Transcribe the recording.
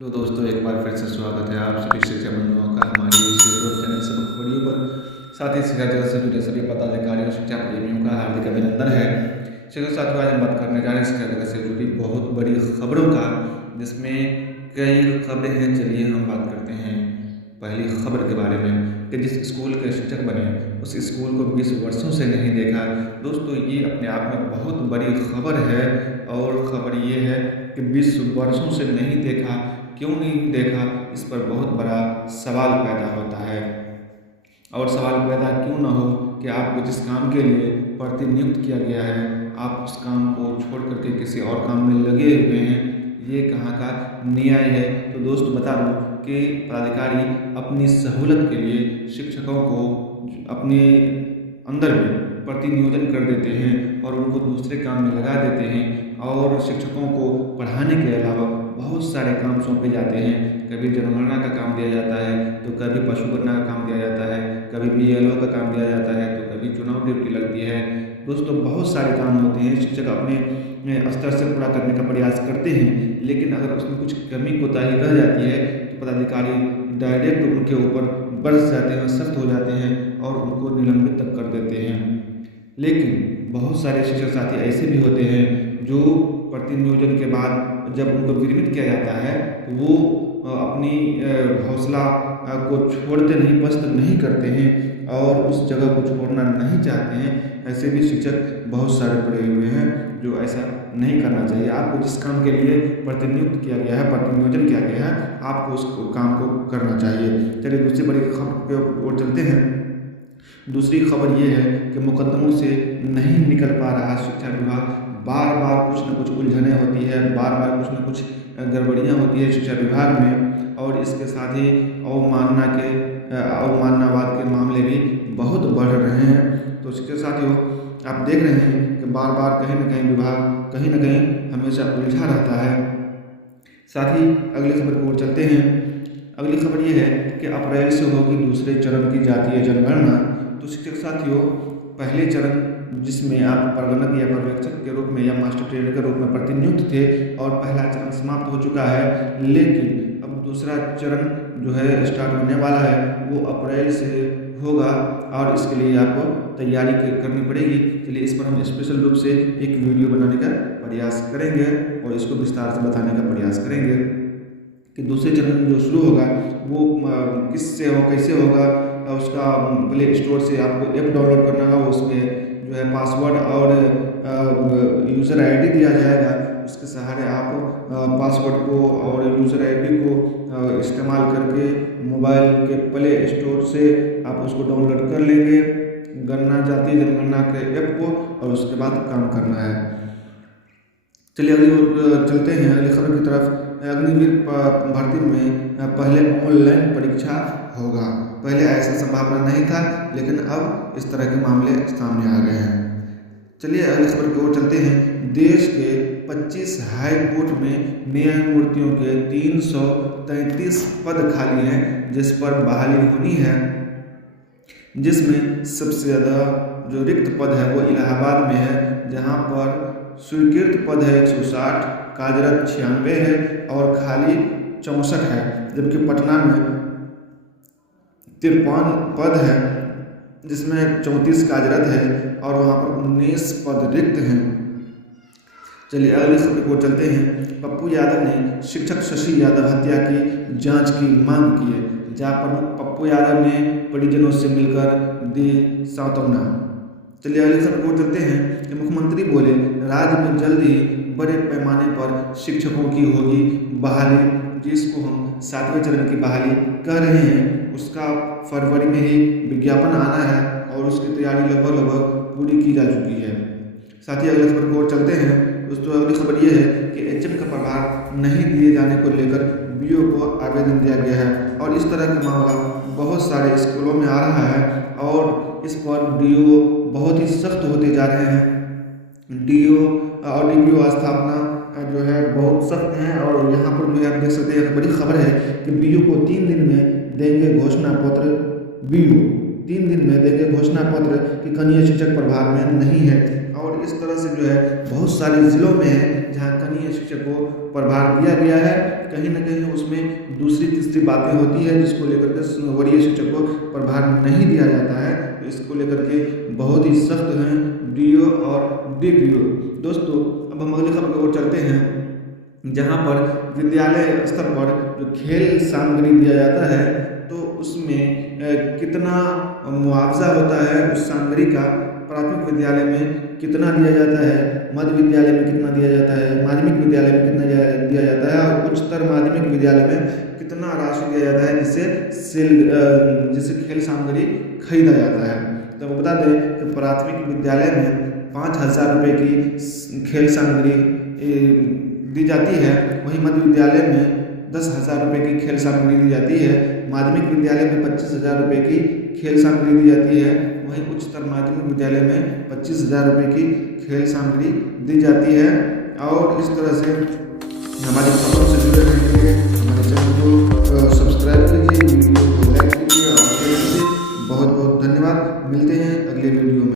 तो दोस्तों एक बार फिर से स्वागत है आप सभी शिक्षा बंधुओं का हमारी इस यूट्यूब चैनल सबक वीडियो पर। साथ ही शिक्षा जगत से जुड़े सभी पदाधिकारियों शिक्षा प्रेमियों का हार्दिक अभिनंदन है। शिक्षक साथियों, आज हम बात करने जा रहे हैं शिक्षा जगत से जुड़ी बहुत बड़ी खबरों का, जिसमें कई खबरें हैं। चलिए हम बात करते हैं पहली खबर के बारे में कि जिस स्कूल के शिक्षक बने उस स्कूल को 20 वर्षों से नहीं देखा। दोस्तों ये अपने आप में बहुत बड़ी खबर है, और खबर ये है कि 20 वर्षों से नहीं देखा। क्यों नहीं देखा, इस पर बहुत बड़ा सवाल पैदा होता है। और सवाल पैदा क्यों ना हो कि आपको जिस काम के लिए प्रतिनियुक्त किया गया है, आप उस काम को छोड़ करके किसी और काम में लगे हुए हैं, ये कहाँ का न्याय है। तो दोस्त बता दूं कि पदाधिकारी अपनी सहूलत के लिए शिक्षकों को अपने अंदर में प्रतिनियोजन कर देते हैं और उनको दूसरे काम में लगा देते हैं, और शिक्षकों को पढ़ाने के अलावा बहुत सारे काम सौंपे जाते हैं। कभी जनगणना का काम दिया जाता है, तो कभी पशुगणना का काम दिया जाता है, कभी BLO का काम दिया जाता है, तो कभी चुनाव ड्यूटी लगती है। दोस्तों बहुत सारे काम होते हैं, शिक्षक अपने स्तर से पूरा करने का प्रयास करते हैं, लेकिन अगर उसमें कुछ कमी कोताही रह जाती है तो पदाधिकारी डायरेक्ट उनके ऊपर बरस जाते हैं, सख्त हो जाते हैं और उनको निलंबित तक कर देते हैं। लेकिन बहुत सारे शिक्षक साथी ऐसे भी होते हैं जो प्रतिनियोजन के बाद जब उनको विरमित किया जाता है तो वो अपनी हौसला को छोड़ते नहीं, पस्त नहीं करते हैं और उस जगह को छोड़ना नहीं चाहते हैं। ऐसे भी शिक्षक बहुत सारे पड़े हुए हैं जो ऐसा नहीं करना चाहिए। आपको जिस काम के लिए प्रतिनियुक्त किया गया है, प्रतिनियोजन किया गया है, आपको उस काम को करना चाहिए। चलिए दूसरी बड़ी खबर की ओर चलते हैं। दूसरी खबर ये है कि मुकदमों से नहीं निकल पा रहा शिक्षा विभाग। बार बार कुछ न कुछ उलझनें होती है, बार बार कुछ न कुछ गड़बड़ियाँ होती है शिक्षा विभाग में, और इसके साथ ही अवमाननावाद के मामले भी बहुत बढ़ रहे हैं। तो शिक्षक साथियों, आप देख रहे हैं कि बार बार कहीं न कहीं विभाग कहीं न कहीं हमेशा उलझा रहता है। साथ ही अगली खबर की ओर चलते हैं। अगली खबर ये है कि अप्रैल से होगी दूसरे चरण की जातीय जनगणना। तो शिक्षक साथियों, पहले चरण जिसमें आप प्रगणक या पर्यवेक्षक के रूप में या मास्टर ट्रेनर के रूप में प्रतिनियुक्त थे, और पहला चरण समाप्त हो चुका है, लेकिन अब दूसरा चरण जो है स्टार्ट होने वाला है, वो अप्रैल से होगा और इसके लिए आपको तैयारी करनी पड़ेगी। चलिए इस पर हम स्पेशल रूप से एक वीडियो बनाने का प्रयास करेंगे और इसको विस्तार से बताने का प्रयास करेंगे कि दूसरे चरण जो शुरू होगा वो किससे हो, कैसे होगा। उसका प्ले स्टोर से आपको ऐप डाउनलोड करना होगा, उसमें जो है पासवर्ड और यूज़र आईडी दिया जाएगा। उसके सहारे आप पासवर्ड को और यूज़र आईडी को इस्तेमाल करके मोबाइल के प्ले स्टोर से आप उसको डाउनलोड कर लेंगे, जातीय जनगणना के ऐप को, और उसके बाद काम करना है। चलिए अगली ओर चलते हैं, अगली खबर की तरफ। अग्निवीर भर्ती में पहले ऑनलाइन परीक्षा होगा। पहले ऐसा संभावना नहीं था, लेकिन अब इस तरह के मामले सामने आ गए हैं। चलिए अगली खबर की ओर चलते हैं। देश के 25 हाई कोर्ट में न्यायमूर्तियों के 333 पद खाली हैं, जिस पर बहाली होनी है, जिसमें सबसे ज़्यादा जो रिक्त पद है वो इलाहाबाद में है, जहां पर स्वीकृत पद है 160, कार्यरत 96 है और खाली 64 है। जबकि पटना में 53 पद है, जिसमें 34 कार्यरत है और वहाँ पर 19 पद रिक्त हैं। चलिए अगली खबर को चलते हैं। पप्पू यादव ने शिक्षक शशि यादव हत्या की जांच की मांग की है। जहाँ पर पप्पू यादव ने परिजनों से मिलकर दी सांत्वना। चलिए अगली खबर को चलते हैं कि मुख्यमंत्री बोले राज्य में जल्द ही बड़े पैमाने पर शिक्षकों की होगी बहाली, जिसको हम 7वें चरण की बहाली कह रहे हैं। उसका फरवरी में ही विज्ञापन आना है और उसकी तैयारी लगभग पूरी की जा चुकी है। साथ ही अगली खबर को और चलते हैं। दोस्तों अगली खबर यह है कि HM का प्रभार नहीं दिए जाने को लेकर BO को आवेदन दिया गया है, और इस तरह का मामला बहुत सारे स्कूलों में आ रहा है और इस पर DO बहुत ही सख्त होते जा रहे हैं। DO और DPO स्थापना जो है बहुत सख्त हैं, और यहाँ पर जो है आप देख सकते हैं बड़ी खबर है कि BO को 3 दिन में देंगे घोषणा पत्र। BO 3 दिन में देंगे घोषणा पत्र कि कनीय शिक्षक प्रभार में नहीं है, और इस तरह से जो है बहुत सारे जिलों में है जहाँ कनीय शिक्षक को प्रभार दिया गया है कहीं ना कहीं उसमें दूसरी तीसरी बातें होती है जिसको लेकर के वरीय शिक्षक को प्रभार नहीं दिया जाता है। तो इसको लेकर के बहुत ही सख्त हैं DO और DPO। दोस्तों अब हम अगली खबर की ओर चलते हैं, जहाँ पर विद्यालय स्तर पर जो खेल सामग्री दिया जाता है तो उसमें कितना मुआवजा होता है उस सामग्री का, प्राथमिक विद्यालय में कितना दिया जाता है, मध्य विद्यालय में कितना दिया जाता है, माध्यमिक विद्यालय में कितना दिया जाता है और उच्चतर माध्यमिक विद्यालय में कितना राशि दिया जाता है जिससे खेल सामग्री खरीदा जाता है। तो बता दें कि प्राथमिक विद्यालय में 5,000 रुपये की खेल सामग्री दी जाती है, वहीं मध्य विद्यालय में 10,000 रुपये की खेल सामग्री दी जाती है, माध्यमिक विद्यालय में 25,000 रुपये की खेल सामग्री दी जाती है, वहीं उच्चतर माध्यमिक विद्यालय में 25,000 रुपये की खेल सामग्री दी जाती है। और इस तरह से हमारे खबरों से जुड़े रहने के लिए हमारे चैनल को सब्सक्राइब कीजिए, वीडियो को लाइक कीजिए और शेयर कीजिए। बहुत बहुत धन्यवाद। मिलते हैं अगले वीडियो में।